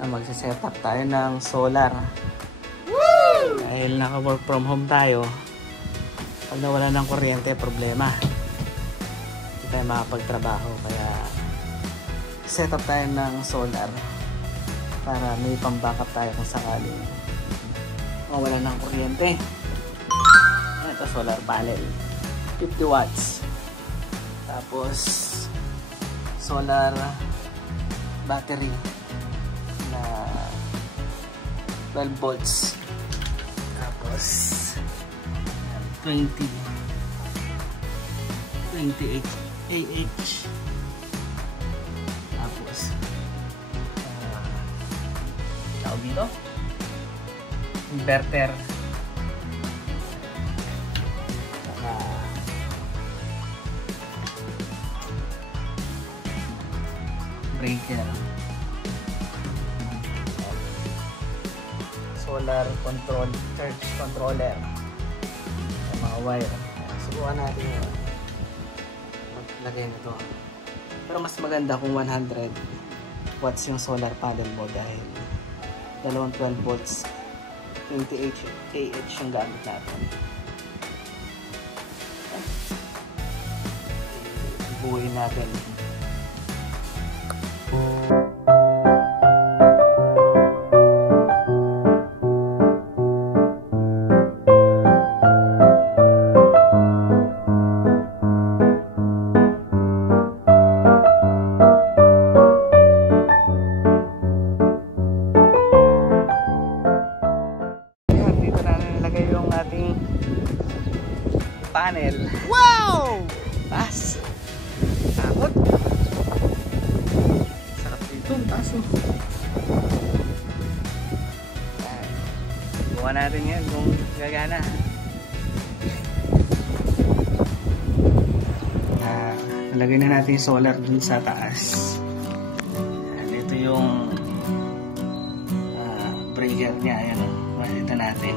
Magsiset up tayo ng solar. Woo! Dahil naka-work from home tayo, pag nawala ng kuryente, problema. Hindi tayo makapagtrabaho. Kaya set up tayo ng solar para may pang-backup tayo kung sakaling mawala ng kuryente. Ito, solar panel. 50 watts. Tapos, solar battery na 12 volts. Tapos 28 AH. Tapos tawag dito inverter. Saka breaker. Solar control, charge controller. May mga wire. Subukan natin yung maglagay nito. Pero mas maganda kung 100 watts yung solar panel mo dahil dalawang 12 volts 20 AH yung gamit natin. Buuin natin. Panel. Wow! Taas. Takot. Sarap dito. Taas oh. Buka natin yan kung gagana. Nalagay na natin yung solar dun sa taas. Ito yung breaker niya. Ayan o. Makikita natin.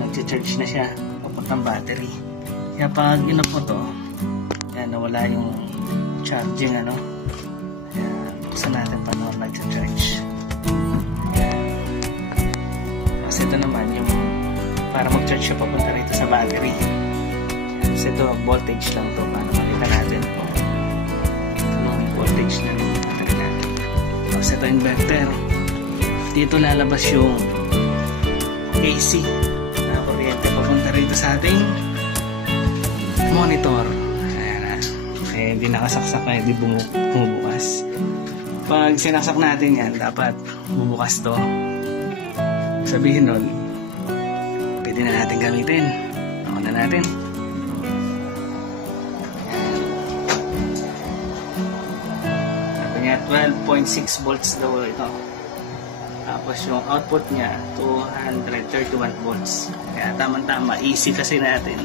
Nag-charge na siya. Ng battery. Kaya pag inop mo to, yan, nawala yung charging ano. Ayan, buksan natin paano nag-charge. Kasi ito naman yung para mag-charge siya papunta rito sa battery. Kasi ito voltage lang to. Paano makita natin po. Ito yung voltage na ng battery natin. Tapos ito inverter. Dito lalabas yung AC. Papunta rito sa ating monitor. Ayan na. Eh, hindi nakasaksak na, hindi bumubukas. Pag sinaksak natin yan, dapat bubukas to. Sabihin nun, pwede na natin gamitin. Ako na natin. Sabi niya, 12.6 volts daw ito. Tapos yung output niya 231 volts. Kaya tama-tama, easy kasi natin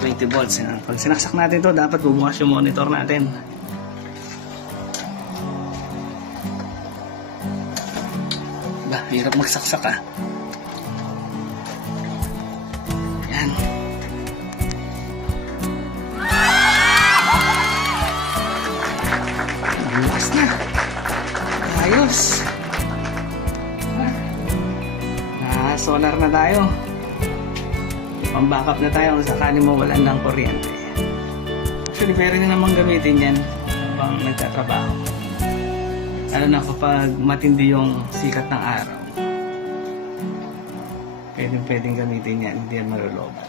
220 volts. Pag sinaksak natin to, dapat bubukas yung monitor natin. Ba, hirap magsaksak ah. Yan. Bukas na. Ayos. Solar na tayo. Pang-backup na tayo kung sakali mawalan ng kuryente. Actually, pwede na naman gamitin yan habang nagtatrabaho. Lalo na kapag matindi yung sikat ng araw. Pwedeng gamitin yan, hindi yan malulobat.